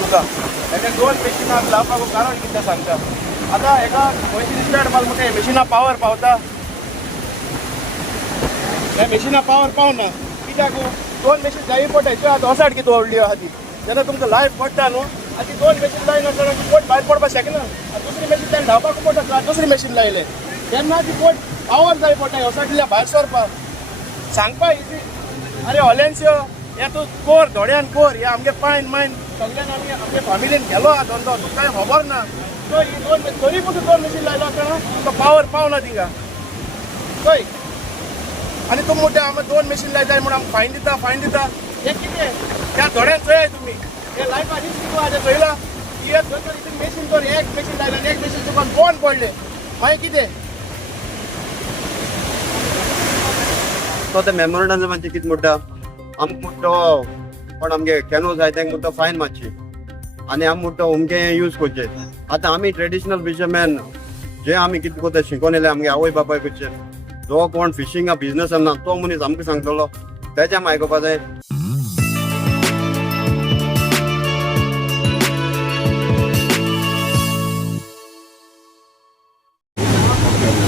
तुमकां हेका 2 मशिनां लावपाक कारण कितें सांगता. आतां हेका गोंयची दिसता मला म्हणटा हे मशिनां पावर पावता, हे मशिनां पावर पावना कित्याक 2 मशीन जाय पडटा. आतां हो सायड कितें व्हडली आहा ती जेन्ना तुमकां लायफ पडटा न्हू आनी ती 2 मशीन लायनासतना ती पोट भायर पडपाक शकना. दुसरी मशीन ताणें धांवपाक पडटा, दुसरी मशीन लायले तेन्ना ती पोट पावर जाय पडटा ह्या सायडल्या भायर सरपाक. सांगपा इजी, अरे होल्यांच्यो हे तूं कोर धोड्यान कोर, हे आमगे पायन मायन सगळ्यान आमी आमगे फॅमिलीन केलो हा धंदो, तुका कांय खबर ना. तो ही 2 तरी पूण 2 मशीन लायलो आसतना तुका पावर पावना थिंगा चोय. आनी तुमी म्हणटा आमी 2 मशीन लायताय म्हणून आमकां फायन दिता. हे कितें त्या धोड्यान चोयाय तुमी हे लायपा रिस्क कितें आहा चोयला. हे धर इतून मशीन कर, एक मशीन लायला आनी एक मशीन तुका बंद पडले मागीर कितें. तो ते मेमोरंडम म्हणजे कितें म्हणटा आमकां म्हणटा पण आमगे कॅनो जाय तांकां म्हणटा फायन मातशी आनी आमी म्हणटा अमके यूज करचे. आतां आमी ट्रेडिशनल फिशरमॅन जे आमी कितें करता शिकोवन येयले आमगे आवय बापाय कडचे, जो कोण फिशींगा बिजनस ना तो मनीस आमकां सांगतलो तेजे आमी आयकुपा जाय.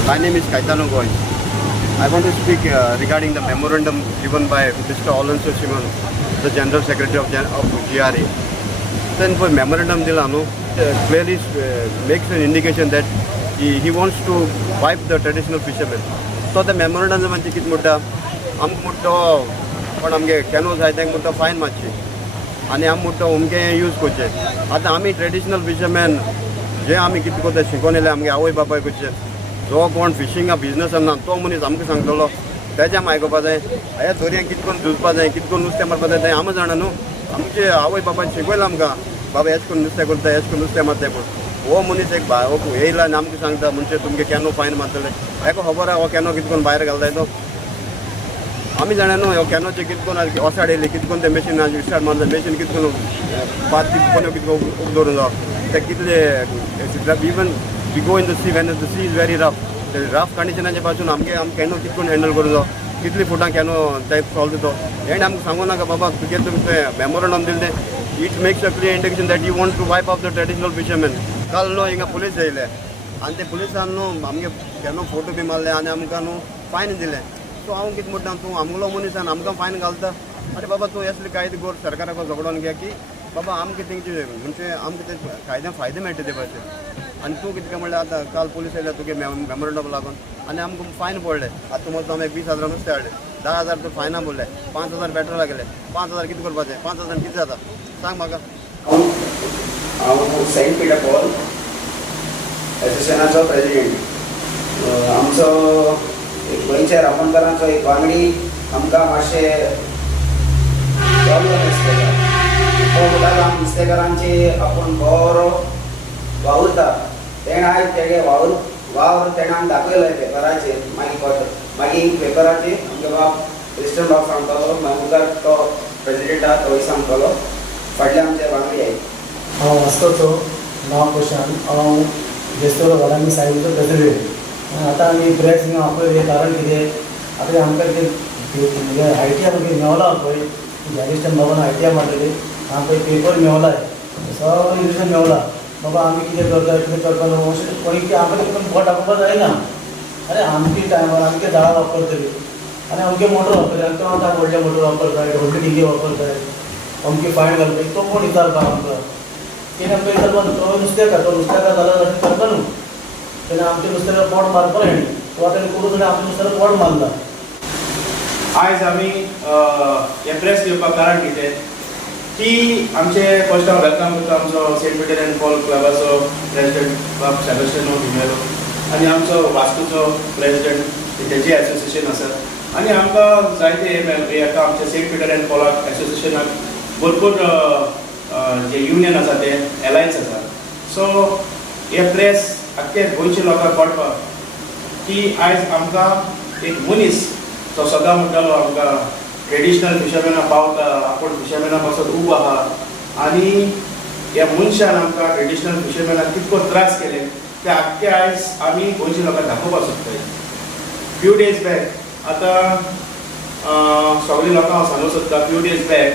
My name is Caetano Goy. I want to speak regarding the memorandum given by Mr. Alonso Simon, the General Secretary of GRA. Then for memorandum dila no, clearly makes an indication that he wants to wipe the traditional fishermen. So the memorandum म्हणजे कितें म्हणटा आमकां म्हणटा पण आमगे canoe जाय तांकां म्हणटा फायन मातशी आनी आमी म्हणटा अमके यूज करचे. आतां आमी ट्रेडिशनल फिशरमॅन जे आमी कितें करता शिकोवन येयले आमगे आवय बापाय कडचे, जो कोण फिशींगा बिजनस ना तो मनीस आमकां सांगतलो तेजे आमी आयकुपा जाय. ह्या दर्यांत कितें करून झुजपा जाय, कितें करून नुस्तें मारपा जाय तें आमी जाणा न्हू. आमचे आवय बापायन शिकयलां आमकां बाबा हेच करून नुस्तें करता, हेच करून नुस्तें मारता पूण हो मनीस एक येयला आनी आमकां सांगता म्हणजे तुमगे कॅनो फायन मारतले. हेका खबर आहा हो कॅनो कितें करून भायर घालताय तो. आमी जाणा न्हू हो कॅनोचे कितें करून ओसाड येयली, कितें करून ते मशीन स्टार्ट मारता, मशीन कितें करून 5 कोण्यो कितें उब दवरून जावं ते कितले even we go in the sea when the sea is very rough. ते रफ कंडिशनाचे पासून आमगे कॅनो कितें करून हँडल करूं जावं, कितली फुटां कॅनो टायप सॉल्व तो हें आमकां सांगूं नाका बाबा तुगे तुमचें मेमोरंडम दिलें तें. It makes a clear indication that you want to wipe off the traditional fisherman. काल न्हू हिंगा पुलीस येयले आनी ते पुलिसान न्हू आमगे कॅनो फोटो बी मारले आनी आमकां न्हू फायन दिलें. सो हांव कितें म्हणटा तूं आमगलो मनीसान आमकां फायन घालता. अरे बाबा तूं असले कायदे कर सरकाराक झगडोन घे की बाबा आमकां तेंचे म्हणजे आमकां ते कायद्यान फायदे मेळटा ते भाशेन. आनी तूं कितें काय म्हणलें आतां काल पुलीस येयल्या तुगे मेमोरंडम लागून आनी आमकां फायन पडले. आतां समज आमी 20,000 नुस्तें हाडलें, 10,000 तूं फायना पडले, 5,000 पेट्रोला गेले, 5,000 कितें करपाचें, 5,000 कितें जाता सांग म्हाका. हांव सेंट पिटर पॉल एसोसिएशनाचो प्रेसिडेंट. आमचो एक गोंयच्या रामणकारांचो एक वांगडी आमकां मातशें प्रॉब्लम दिसता. तो म्हणटालो आमी नुस्तेकारांचे आपूण बरो वावुरता. तेणें आयज तेगे वावर तेणें आमकां दाखयलो पेपराचेर. मागीर पेपराचेर आमगे बाब क्रिस्टन बाब सांगतालो, मागीर मुखार तो प्रेसिडेंट आहा तोय सांगतालो. फाटले आमचे वांगडी आय हांव वास्कोचो नांव प्रशांत. हांव जेस्तोर वाडांनी सायबीचो प्रेसिडेंट. आतां आमी प्रेस हिंगा आपय हें कारण कितें आतां आमकां कितें आयटीआ मागीर मेवला पळय क्रिस्टन बाबान आयटीआ मारलेली आमकां पेपर मेवलाय सगळें इंग्लिशान मेवला. बाबा आमी कितें करता कितें करपा न्हू अशें कोणी कितें आमकां कितें बोट दाखोवपा जायना. अरे आमच्या टायमार आमगे झाडां वापरतली आनी अमके मोटर वापरता आनी तो आतां व्हडले मोटर वापरताय, व्हडले डिगे वापरताय, अमके फायन घालपाक तो कोण विचारता आमकां. तेणें आमकां विचारपा न्हू तो नुस्तेकार, तो नुस्तेकार जाल्यार अशें करता न्हू. तेणें आमच्या नुस्त्याक पोट मारपा हेणी तो आतां करून सुद्दां आमच्या नुस्त्याक पोट मारला. आयज आमी हे प्रेस घेवपाक कारण कितें की आमचे फर्स्ट हांव वेलकम करता आमचो सेंट पिटर एंड पॉल क्लबाचो प्रेसिडेंट बाब सेबॅस्टियन डिमेरो आनी आमचो वास्कोचो प्रेसिडेंट तेजी एसोसिएशन आसा. आनी आमकां जायते हे येता आमचे सेंट पिटर एंड पॉल एसोसिएशनाक भरपूर जे युनियन आसा ते एलायन्स आसा. सो हे प्रेस आख्खे गोंयच्या लोकांक कळपाक की आयज आमकां एक मनीस तो सदां म्हणटालो आमकां ट्रेडिशनल फिशरमॅना पावता, आपूण फिशरमॅना पासत उबो आहा आनी ह्या मनशान आमकां ट्रेडिशनल फिशरमॅनाक कितको त्रास केले ते आख्खे आयज आमी गोंयच्या लोकांक दाखोवपाक सोदताय. फ्यू डेज बॅक आतां सगळे लोकांक हांव सांगूंक सोदता फ्यू डेज बॅक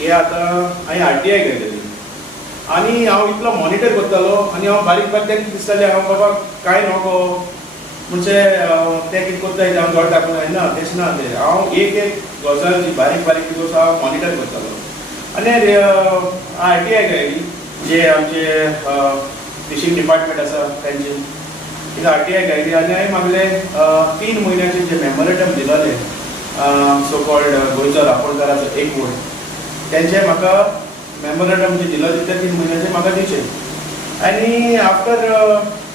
हे आतां हांवें आरटीआय घेतलेली आनी हांव इतलो मॉनिटर करतालो आनी हांव बारीक बारीक तें दिसतालें हांव बाबा कांय नको म्हणजे तें कितें करता हांव दोळ दाखोवन ना तेशें ना तें हांव एक गजाल जी बारीक बारीक कितें हांव मॉनिटर करतालो आनी RTI गायली जे आमचे फिशींग डिपार्टमेंट आसा तेंचे कितें RTI गायली आनी हांवें मागलें 3 म्हयन्याचे जे मेमोरेंडम दिलोलें सो कॉल्ड गोंयचो रापणकाराचो एक वोट तेंचे म्हाका मेमोरेंडम जे दिलो त्या 3 म्हयन्याचे म्हाका दिवचे आनी after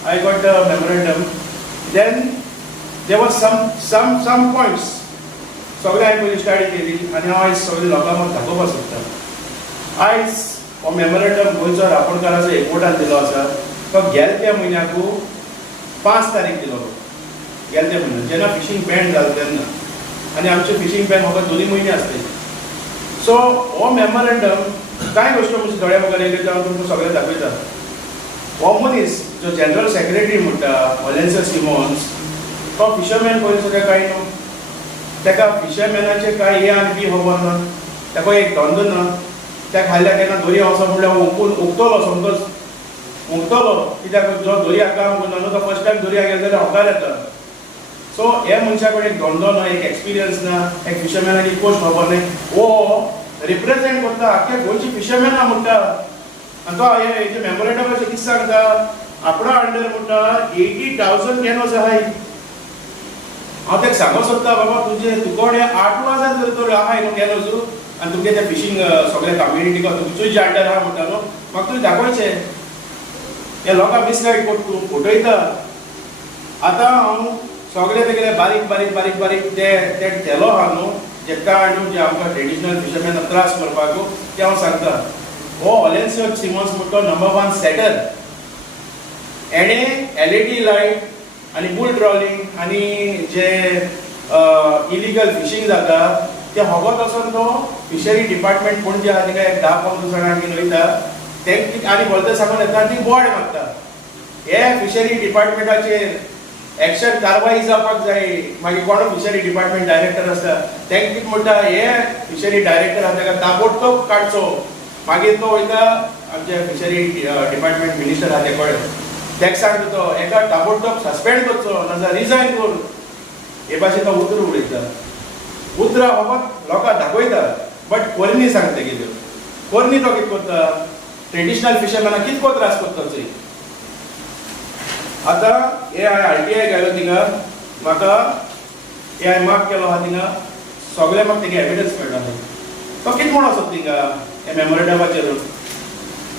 I got the memorandum then there was some points सगळे हांवें पयलीं स्टडी केली आनी हांव आयज सगळे लोकांक म्हाका दाखोवपाक सोदता आयज हो मेमोरेंडम गोंयचो रापणकाराचो एकवटान दिलो आसा तो गेल्या म्हयन्याकू 5 तारीख दिलो गेल्या म्हयन्याक जेन्ना फिशींग बॅन जालें तेन्ना आनी आमचे फिशींग बॅन म्हाका 2 म्हयने आसले सो हो मेमोरेंडम कांय गोश्टी म्हजे दोळ्या मुखार येयल्यो त्यो हांव तुमकां सगळें दाखयता हो मनीस जो जनरल सेक्रेटरी म्हणटा वॉलेन्सियो सिमोन्स तो फिशरमॅन पयलीं सुद्दां कांय न्हू ताका फिशरमॅनाचे कांय ए आनी बी खबर ना ताका एक धंदो ना ताका हाल्या केन्ना दोरी वचो म्हणल्यार उगतलो समज उगतलो कित्याक जो दोरयाक काम करना न्हू तो फर्स्ट टायम दोरयाक गेलो जाल्यार होकार येता सो हे मनशा कडेन एक धंदो ना एक एक्सपिरियन्स ना एक फिशरमॅनाची पोस्ट खबर न्ही वो रिप्रेझेंट करता आख्या गोंयची फिशरमॅना म्हणटा आनी तो हेजे मेमोरेंडमाचेर कितें सांगता आपणा अंडर म्हणटा 80,000 कॅनोज आहाय हांव ताका सांगूंक सोदता बाबा तुकोडे 8,000 जर तर आहाय न्हू कॅनोज आनी तुमगे ते फिशींग सगळे कम्युनिटी तुजे अंडर आहा म्हणटा न्हू म्हाका तुवें दाखोवचें हे लोकांक मिसगायड करून फटयता आतां हांव सगळे तेगेले बारीक बारीक बारीक बारीक ते थेलो आहा न्हू जे कांड जे आमकां ट्रेडिशनल फिशरमॅन त्रास करपाक ते हांव सांगता हो वॉलेन्सियो सिमोन्स म्हणटा नंबर 1 सेटर एणे LED लायट आनी बुल ट्रॉलिंग आनी जे इलिगल फिशींग जाता ते होगत वचोन तो फिशरी डिपार्टमेंट पणजे आहा तिका एक 10-15 जाणां घेवन वयता ते आनी बोलता सांगून येता ती बोर्ड मागता हे फिशरी डिपार्टमेंटाचेर एक्शन कारवाई जावपाक जाय मागीर कोण फिशरी डिपार्टमेंट डायरेक्टर आसता तेंका कितें म्हणटा हे फिशरी डायरेक्टर आहा ताका ताबडतोब काडचो मागीर तो वयता आमचे फिशरी डिपार्टमेंट मिनिस्टर आहा ते कडेन ताका सांगता तो एका ताबडतोब सस्पेंड करचो नाजाल्यार रिजायन कर हे भाशेन तो उतर उडयता उतरां फकत लोकांक दाखयता बट कोरनी सांगता कितें कोरनी तो कितें करता ट्रेडिशनल फिशरमॅनाक कितको त्रास करता चोय आतां हे हांवें RTI घालो थिंगा म्हाका हे हांवें मार्क केलो आहा थिंगा सगळे म्हाका तेगे एविडन्स मेळटा तो कितें म्हण आसा थिंगा हे मेमोरेंडमाचेर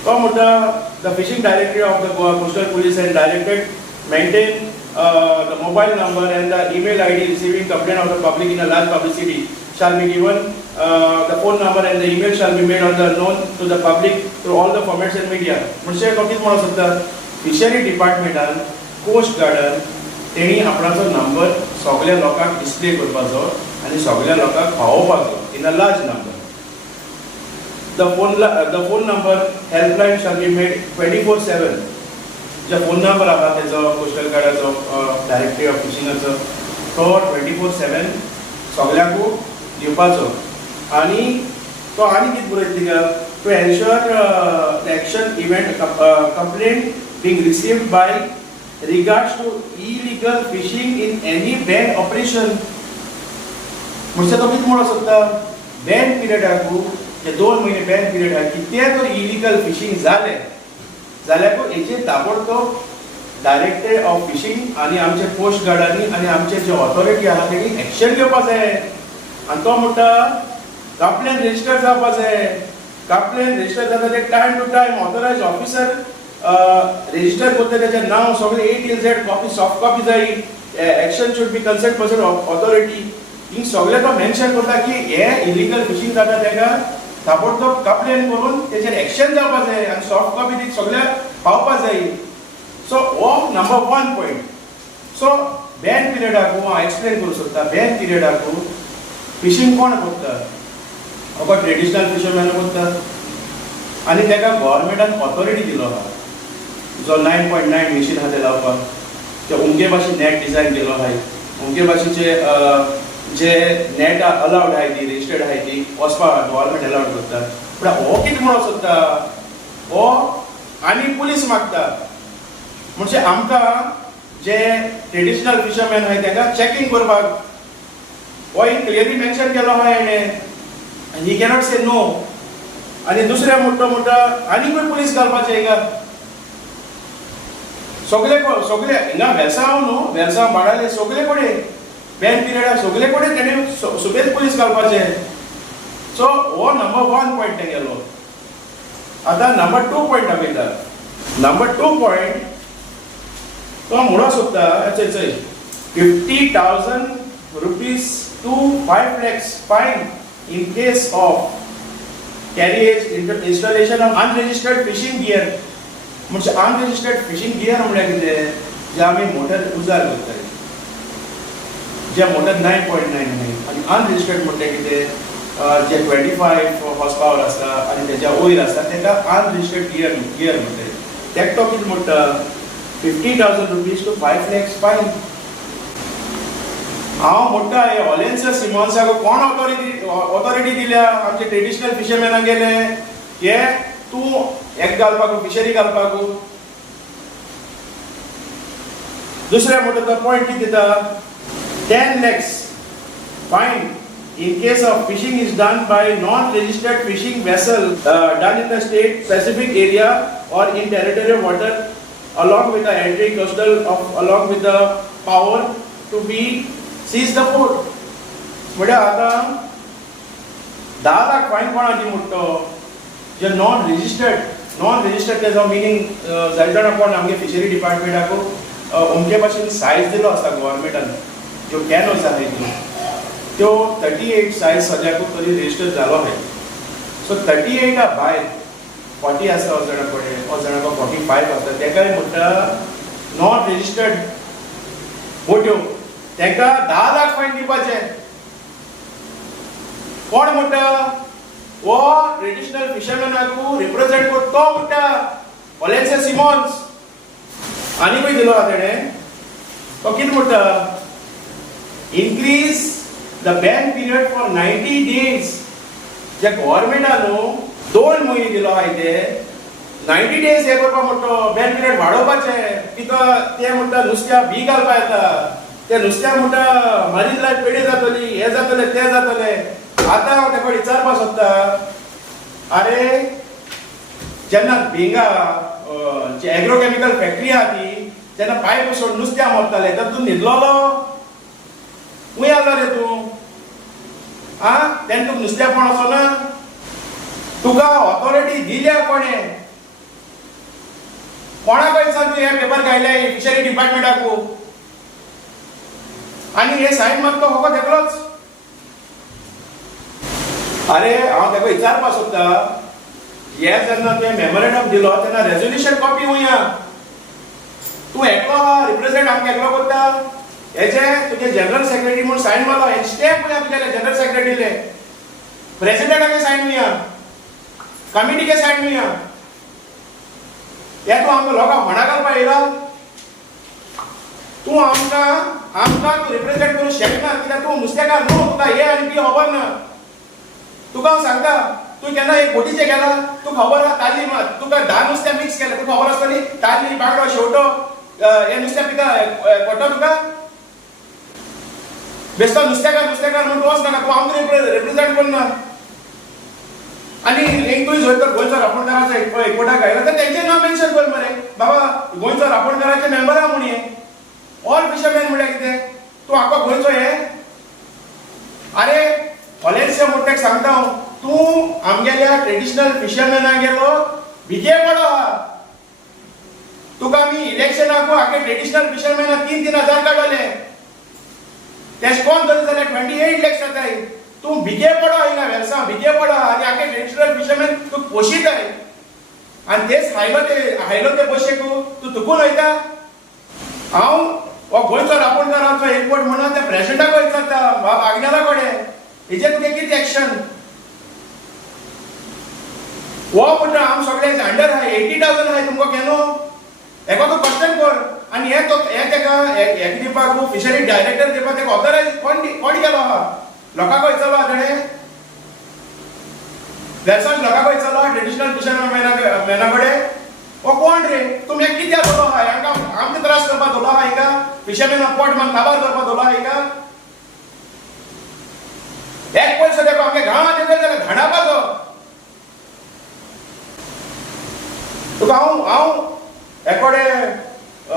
तो म्हणटा the fishing directory of the Goa coastal police end directed maintain the mobile number and the email ID receiving complaint of the public in a large publicity shall be given. The phone number and the email shall be made on the known to the public through all the formats and media. म्हणजे तो कितें म्हणून सांगता fishery डिपार्टमेंटान coast गार्डान तेणी आपणाचो number सगळ्या लोकांक display करपाचो आनी सगळ्या लोकांक पावोवपाचो in a large number. The phone number helpline shall be made 24/7. जो फोन नंबर आहा तेजो कोस्टल गार्डाचो डायरेक्टरी ऑफ फिशिंगाचो तो 24/7 सगळ्यांकू दिवपाचो आनी तो आनी कितें बरयता थिंगा to ensure the action event complaint being received by regards to illegal fishing in any ban operation. म्हणजे तो कितें म्हणून सोदता बॅन पिरियडाकू जे 2 म्हयने बॅन पिरियड आहा कितें तर इलिगल फिशींग जालें जाल्यार हेचेर ताबडतोब डायरेक्टर ऑफ फिशींग आनी आमचे कोस्ट गार्डांनी आनी आमचे जे ऑथॉरिटी आहा तेणी एक्शन घेवपाक जाय आनी तो म्हणटा कंप्लेन रजिस्टर जावपाक जाय. कंप्लेन रजिस्टर जाता ते time to time authorise officer register करता तेजें नांव सगळें A till Z copy soft copy जाय action should be consult person authority हिंग सगळें तो मेन्शन करता की हे इलिगल फिशींग जाता तेका ताबडतोब कंप्लेन करून तेजेर एक्शन जावपाक जाय आनी सॉफ्ट कॉपी ती सगळ्या पावपाक जाय. सो हो नंबर 1 पॉयंट. सो बॅन पिरियडाकू हांव एक्सप्लेन करूंक सोदता बॅन पिरियडाकू फिशींग कोण करता हो ट्रेडिशनल फिशरमॅन करता आनी ताका गव्हर्मेंटान ऑथॉरिटी दिलो आहा जो 9.9 मिशीन आहा ते लावपाक ते उमके भाशेन नेट डिझायन केलो आहाय उमके भाशेचे जे नेट अलाउड आहाय ती रजिस्टर्ड आहाय ती वचपाक गव्हर्मेंट अलाउड करता. पूण हो कितें म्हणून सोदता हो आनी पुलीस मागता म्हणजे आमकां जे ट्रेडिशनल फिशरमॅन आहाय ताका चॅकिंग करपाक हो एक क्लियरली मेन्शन केलो आहा हेणें ही कॅनॉट से नो आनी दुसऱ्या मोठो आनीकूय पुलीस घालपाचे हिंगा सगळे हिंगा वेलसांव न्हू वेलसांव बाडाले सगळे कोडे बॅन पिरियडाक सगळे कोडे तेणे सुबेज पुलीस घालपाचे सो हो नंबर 1 पॉयंट तेगेलो आतां नंबर 2 पॉयंट दाखयता नंबर 2 पॉयंट तो म्हणूंक सोदता चय 50,000 rupees to 5 lakhs fine in case of carriage installation of unregistered fishing gear म्हणजे unregistered fishing gear म्हळ्यार कितें जे आमी मोटर उजार करतात जे मोटर 9.9 आनी unregistered म्हटल्यार कितें जे 25 हॉर्स पावर आसता आनी तेच्या वयर आसता तेका unregistered gear म्हणटात तेका तो कितें म्हणटा 50,000 rupees to 5 lakhs fine हांव म्हणटा हे ऑलेन्सर सिमॉन्साक कोण ऑथॉरिटी दिल्या आमचे ट्रेडिशनल फिशरमॅनाक गेले हे तूं हेक घालपाक फिशरी घालपाक दुसरे म्हणटा तो पॉयंट कितें दिता 10 lakhs fine in case of fishing is done by non-registered fishing vessel done in the state specific area or in territorial water along with the entry coastal along with the power to be seize the port म्हळ्यार आतां 10 लाख फायन कोणाची म्हणटो जे non registered तेजो meaning जाय जाणां कोण आमगे फिशरी डिपार्टमेंटाक अमके भाशेन सायज दिलो आसता गव्हर्मेंटान ज्यो कॅनोज आहाय त्यो 38 सायज सद्याकूच तरी रजिस्टर जालो आहाय सो 38 भायर 40 आसा हो जाणा कडेन हो जाणाको 45 आसा तेकाय म्हणटा नॉन रजिस्टर्ड बोट्यो तेका 10 लाख फायन दिवपाचे कोण म्हणटा वो ट्रेडिशनल फिशरमॅनाकू रिप्रेझेंट करता तो म्हणटा ऑलेन्सर सिमॉन्स आनीकूय दिलो आहा तेणें तो कितें म्हणटा increase the ban period for 90 days जे गव्हर्मेंटान 2 म्हयने दिलो आहाय ते 90 days हे करपा म्हणटो बॅन पिरियड वाडोवपाचे कित्याक ते म्हणटा नुस्त्या भी घालपा येता ते नुस्त्या म्हणटा मारीन लायफ पेडे जातली हे जातले ते जातले आतां हांव तेका विचारपाक सोदता अरे जेन्ना भिंगा जी एग्रोकेमिकल फॅक्टरी आहा ती तेन्ना पायप सोड नुस्त्या मरताले तातूंत न्हिदलोलो खूंय आलो रे तूं तेन्ना तुका नुस्त्यापण वचना तुका ऑथॉरिटी दिल्या कोणे कोणाकय सांग तूं हे पेपर घायले फिशरी डिपार्टमेंटाकू आनी हे सायन मागता फकत एकलोच अरे हांव तेका विचारपाक सोदता हे जेन्ना तुवें मेमोरेंडम दिलो तेन्ना रेजोल्युशन कॉपी हुंया तूं एकलो रिप्रेझेंट आमकां एकलो करता हेजे तुजे जनरल सेक्रेटरी म्हूण सायन मारलो हे स्टेप हुंया तुगेले जनरल सेक्रेटरीले प्रेसिडेंटाके सायन हुंया कमिटीके सायन हुंया हे तूं आमकां लोकांक म्हणा घालपाक येयला तूं आमकां तूं रिप्रेझेंट करूंक शकना कित्याक तूं नुस्तेकार न्हू तुका हे आनी ती खबर ना तुका हांव सांगता तूं केन्ना एक बोटीचेर गेला तुका खबर आहा ताली तुका 10 नुस्तें मिक्स केलें तुका खबर आसतली ताली बांगडो शेवटो हे नुस्तें पिका पडटा तुका बेश्टो नुस्तेकार म्हणून तूं वचनाका तूं आमकां रिप्रेझेंट करना आनी एक तुवें जर तर गोंयचो रापणकाराचो एकवटाक घायला तर तेंचें नांव मेन्शन कर मरे बाबा गोंयचो रापणकाराचे मेंबर आहा म्हूण हे ऑल फिशरमॅन म्हळ्यार कितें तूं आख्खो गोंयचो हे अरे ऑलेन्सर मोठ्याक सांगता हांव तूं आमगेल्या ट्रेडिशनल फिशरमॅनाक गेलो भिके पडो आहा तुका आमी इलेक्शनाक आख्खे ट्रेडिशनल फिशरमॅनाक 3,000 काडले तेश कोण तरी जाल्यार 28 lakhs जाताय तूं भिके पडो हिंगा वेलसांव भिके पडो आनी आख्खे ट्रेडिशनल फिशरमॅन तूं पोशिताय आनी तेच हायलो ते बशेक तूं थुकून वयता हांव हो गोंयचो रापणकाराचो एकवट म्हणून त्या प्रेसिडेंटाक विचारता आग्नेला कडेन हेजे तुगे कितें एक्शन हो म्हणटा आम सगळे अंडर आहाय 80,000 आहाय तुमकां केनो हेका तूं क्वेश्चन कर आनी हे तेका हेक दिवपाक फिशरी डायरेक्टर दिवपाक तेका ऑथरायज कोण केलो आहा लोकांक विचारलो आहा तेणें वेलसांज लोकांक वयतलो ट्रेडिशनल फिशरमॅना कडेन ओ कोण रे तुमी कित्याक दवरलो आहाय आमकां त्रास करपाक दवरलो आहाय का फिशरमॅना पोट मान काबार करपाक दवरलो आहाय का एक पयसो देखो आमगे गांवांत येतले जाल्यार घाणापाचो तुका हांव एकोडे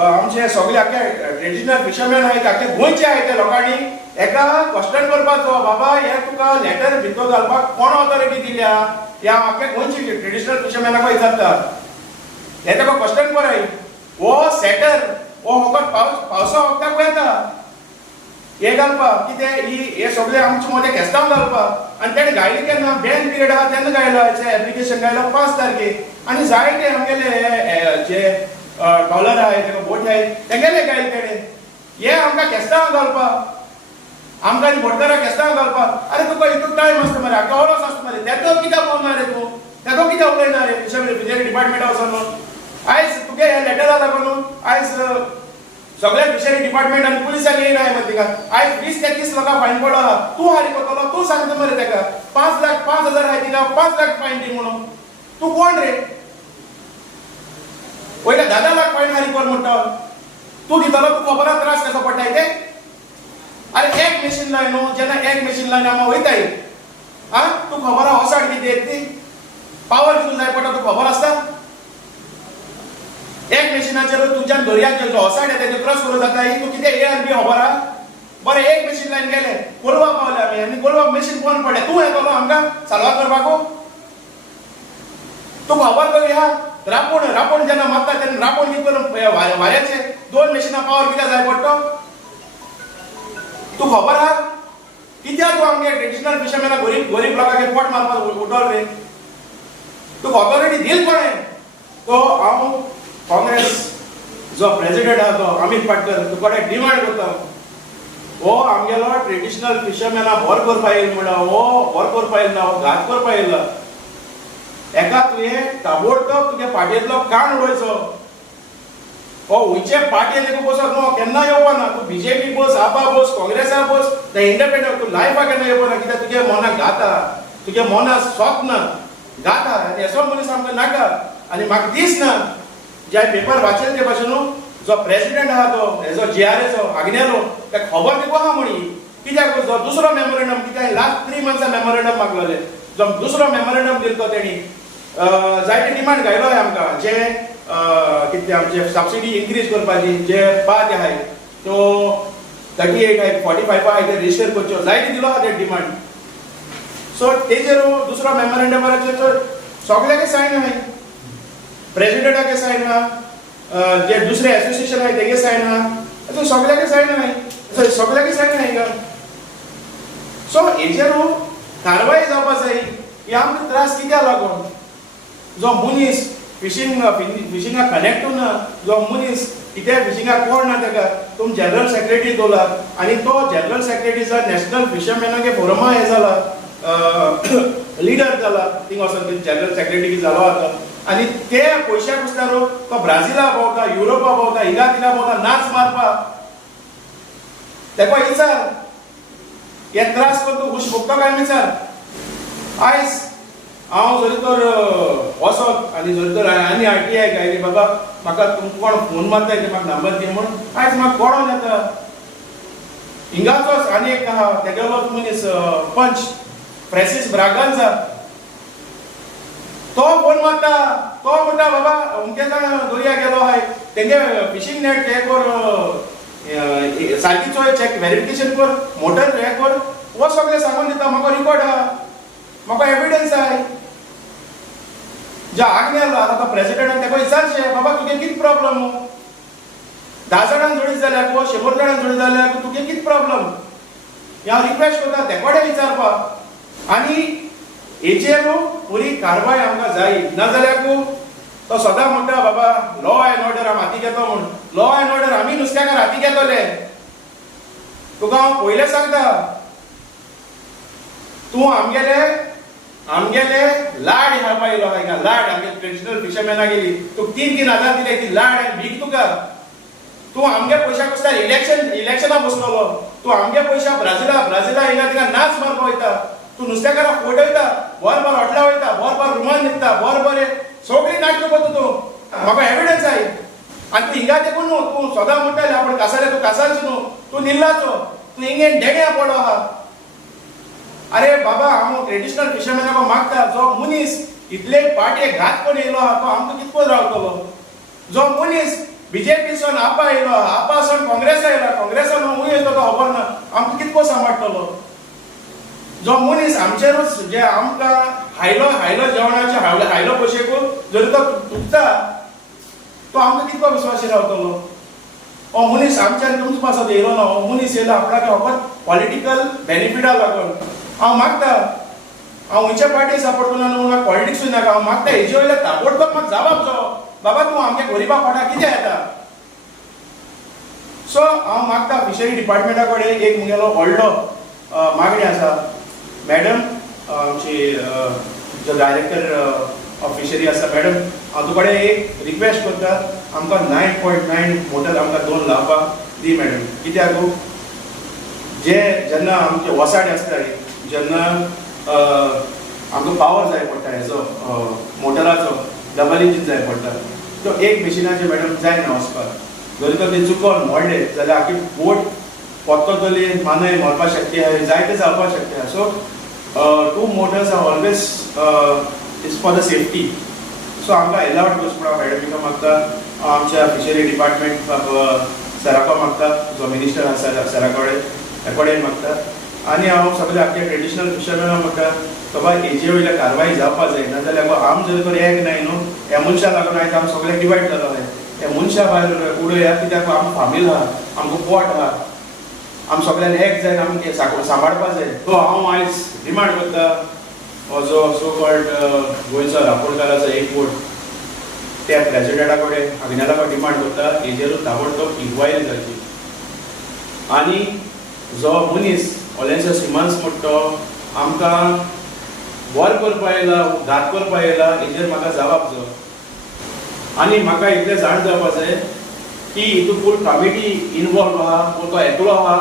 आमचे सगळे आख्खे ट्रेडिशनल फिशरमॅन आहाय आख्खे गोंयचे आहाय ते लोकांनी एका क्वेश्चन करपाचो बाबा हे तुका लेटर भितर घालपाक कोण ऑथॉरिटी दिल्या या आख्खे गोंयची ट्रेडिशनल फिशरमॅनाक विचारता हे तेका क्वेश्चन कराय हो सेटर हो फकत पावसा वखदाक येता हे घालपाक कितें हे सगळे आमचे मदें केस्तांव घालपाक आनी तेणें गायले केन्ना बॅन पिरियड आहा तेन्ना गायलो हेचें एप्लिकेशन गायलो 5 तारखेक आनी जायते आमगेले जे डॉलर आहाय तेका बोट आहाय तेगेले गायले तेणें हे आमकां केस्तांव घालपाक आमकां आनी भोटकाराक केस्तांव घालपाक अरे तुका हितून टायम आसता मरे हाका ओरोस आसता मरे तेदो कित्याक पळोवना रे तूं तेदो कित्याक उलयना रे फिशरी डिपार्टमेंटा वचून आयज तुगे हे लेटरा लागून आयज सगळे फिशरी डिपार्टमेंट आनी पुलिसाक येयना मरे तिका आयज 20 ते 30 लोकां फायन पडलो आहा तूं हारी करतलो तूं सांगता मरे तेका 5,00,000 हाय तिका 5 लाख फायन दी म्हणून तूं कोण रे पयले 10 लाख फायन हारी कर म्हणटा तूं दितलो तूं खबर त्रास कसो पडटाय ते अरे एक मशीन लाय न्हू जेन्ना एक मशीन लायन आमी वयताय आं तूं खबर आहा ओसाड कितें येत ती पावर कितून जाय पडटा तूं खबर आसता एक मशीनाचेर तुज्यान दर्याक गेलो ओसाड येता तें क्रॉस करूं जाता तूं कितें ARB खबर आहा बरें एक मशीन लायन गेले कोलवा पावले आमी आनी कोलवा मशीन बंद पडलें तूं येतलो आमकां साल्वार करपाकू तूं खबर करूं ह्या रापूण जेन्ना मारता तेन्ना रापूण कितें करून वाऱ्याचे 2 मशिनां पावर कित्याक जाय पडटा तू खबर आहा कित्याक तूं आमगे ट्रेडिशनल फिशरमॅना गरीब लोकांचे पोट मारपाक उठोल रे तूं ऑथॉरिटी दिल कोणें तो हांव काँग्रेस जो प्रेसिडेंट आहा तो अमित पाटकर तुका डिमांड करता हो आमगेलो ट्रेडिशनल फिशरमॅना बोर करपा येयला म्हणून हो बोर करपा येयला हो घात करपा येयला एका तुवें ताबडतोब तुगे पाटयेंतलो कान उडोवचो हो हुंयचे पार्टयेन तुका बसोक न्हू केन्ना येवपाना तूं BJP बस आपा बस काँग्रेसा बस ते इंडिपेंडंट तूं लायफा केन्ना येवपाना कित्याक तुगे मनाक घाता तुगे मना स्वप्न घाता आनी असो मनीस आमकां नाका आनी म्हाका दिसना जे पेपर वाचले ते भाशेन जो प्रेसिडेंट आहा तो हेजो GRAचो आग्नेलो ताका खबर दिवं आहा म्हणी कित्याक जो दुसरो मेमोरेंडम कित्याक लास्ट 3 मंथ्सा मेमोरेंडम मागलोले जो दुसरो मेमोरेंडम दिलो तेणी जायते डिमांड घायलो आमकां जे कितें आमचे सबसिडी इन्क्रीज करपाची जे बात आहाय तो 38 आहाय 45 आहाय ते रजिस्टर करच्यो जायते दिलो आहा ते डिमांड सो तेजेर दुसरो मेमोरेंडमाचेर सगळ्याके सायन आहाय प्रेसिडेंटाके सायन आहा जे दुसरे एसोसिएशन आहाय तेगे सायन आहा सगळ्याके सायन आहाय सगळ्याके सायन आहाय का सो हेजेर कारवाई जावपा जाय ही आमकां त्रास कित्याक लागून जो मनीस फिशिंगाक कनेक्ट ना जो मनीस कित्याक फिशिंगाक कोण ना ताका तुम जनरल सेक्रेटरी दवरला आनी तो जनरल सेक्रेटरीचा नॅशनल फिशरमॅनागे फोरमा हे जाला लिडर जाला थिंग वचून जनरल सेक्रेटरी जालो आतां आनी ते पयशे कुसल्यार तो ब्राझिला भोंवता युरोपा भोंवता हिंगा तिंगा भोंवता नाच मारपाक तेका विचार हे त्रास कर तूं खुश भोगता काय विचार आयज हांव जरी तर वचत आनी जरी तर आनी RTI गायली बाबा म्हाका तुमकां कोण फोन मारता ते म्हाका नंबर दी म्हणून आयज म्हाका कळोन येता हिंगाचोच आनी एक आहा तेगेलोच मनीस पंच फ्रँसीस ब्रागांझा तो फोन मारता तो म्हणटा बाबा अमके जाण दर्या गेलो आहाय तेगे फिशींग नेट हे कर सारकीचो चॅक व्हेरिफिकेशन कर मोटर हे कर वो सगळें सांगून दिता म्हाका रिकॉर्ड आहा म्हाका एविडन्स आहाय ज्या आग्नेर आतां प्रेसिडेंटान तेका विचारचें बाबा तुगे कितें प्रॉब्लम 10 जाणांक जोडीत जाल्यार 100 जाणांक जोडीत जाल्यार तुगे कितें प्रॉब्लम हांव रिक्वेस्ट करता ते कडेन विचारपाक आनी हेचेर पुरी कारवाय आमकां जाय नाजाल्यार तो सदां म्हणटा बाबा लॉ एंड ऑर्डर हांव हाती घेतो म्हूण लॉ एंड ऑर्डर आमी नुस्त्याकार हाती घेतले तुका हांव पयलें सांगता तूं आमगेले लाड हाडपा येयलो काय का लाड आमगे ट्रेडिशनल फिशरमॅना गेली तुका 3,000 दिले ती लाड आनी भीक तुका तूं आमगे पयशा कसल्यार इलेक्शना बसलोलो तूं आमगे पयशा ब्राझिला हिंगा तिंगा नाच मारपा वयता तूं नुस्तेकाराक फटयता बरोबर हॉटला वयता बरोबर रुमान न्हिदता बरोबर सगळी नाटकां करता तूं म्हाका एविडन्स जाय आनी तूं हिंगा देखून न्हू तूं सदां म्हणटाले आपण कासाले तूं कासालचो न्हू तूं निल्लाचो तूं हिंगेन डेग्या पडो आहा अरे बाबा हांव ट्रेडिशनल फिशरमॅनाक मागता जो मनीस इतले पार्टे घात कोण येयलो आहा तो आमकां कितको रावतलो जो मनीस बीजेपीसून आपा येयलो आपासून काँग्रेस येयला काँग्रेसान हूंय येतो तो खबर ना आमकां कितको सांबाळटलो जो मनीस आमचेरूच जे आमकां हायलो हायलो जेवणाचे हायलो पयशेकू जरी तो तुटता तो आमकां कितको विश्वासी रावतलो हो मनीस आमच्यान तुमचे पासत येयलो ना हो मनीस येयलो आपणाक फकत पॉलिटिकल बेनिफिटा लागून हांव मागता हांव खंयच्या पार्टी सपोर्ट करना न्हू म्हाका पॉलिटिक्सूय नाका हांव मागता हेजे वयल्या ताबडतोब म्हाका जबाब जो बाबा तूं आमच्या गरिबा फाटा कितें येता सो हांव मागता फिशरी डिपार्टमेंटा कडेन एक मुगेलो व्हडलो मागणी आसा मॅडम आमची जो डायरेक्टर ऑफ फिशरी आसा मॅडम हांव तुका कडेन एक रिक्वेस्ट करता आमकां 9.9 मोटर आमकां 2 लावपाक दी मॅडम कित्याक जे जेन्ना आमचे वसाडे आसता जेन्ना आमकां पावर जाय पडटा हेजो मोटराचो डबल इंजीन जाय पडटा तो एक मशिनाचेर मॅडम जायना वचपाक जरी तर ते चुकोन मोडले जाल्यार आख्खी बोट पोत्तोतली मानय मरपाक शक्य आहा जायते जावपाक शक्य आहा so 2 motors are always is for the safety. So आमकां अलाउड करचो पडटा मॅडम मागता आमच्या फिशरी डिपार्टमेंट सराको मागता जो मिनिस्टर आसा सरा कडेन मागता आनी हांव सगळे आमचे ट्रेडिशनल फिशरमॅनाक मागता बाबा हेजे वयल्या कारवाई जावपाक जाय ना जाल्यार आम जर तर एक नाय न्हू ह्या मनशा लागून आयज आमी सगळे डिवायड जालो ह्या मनशा भायर उडोवया कित्याक आमी फामील आहा आमकां पोट आहा आमी सगळ्यांनी एक जायन आमी सांबाळपाक जाय सो हांव आयज डिमांड करता हो जो सो कॉल्ड गोंयचो रापोर्टकार आसा एक वोट त्या प्रेसिडेंटा कडेन अग्नेला कडेन डिमांड करता हेजेरूच ताबडतोब इन्क्वायरी जावची आनी जो मनीस ओलेंचो सिमन्स म्हणटा आमकां वर करपा येयला घात करपा येयला हेजेर म्हाका जबाब जो आनी म्हाका इतलें जाण जावपा जाय की हितून फूल कमिटी इनवॉल्व आहा वो तो एकलो आहा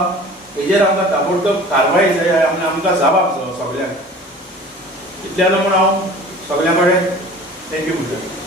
हेजेर आमकां ताबडतोब कारवाय जाय आनी आमकां जबाब जो सगळ्यांक इतल्यान म्हूण हांव सगळ्यां कडेन थँक्यू म्हणटा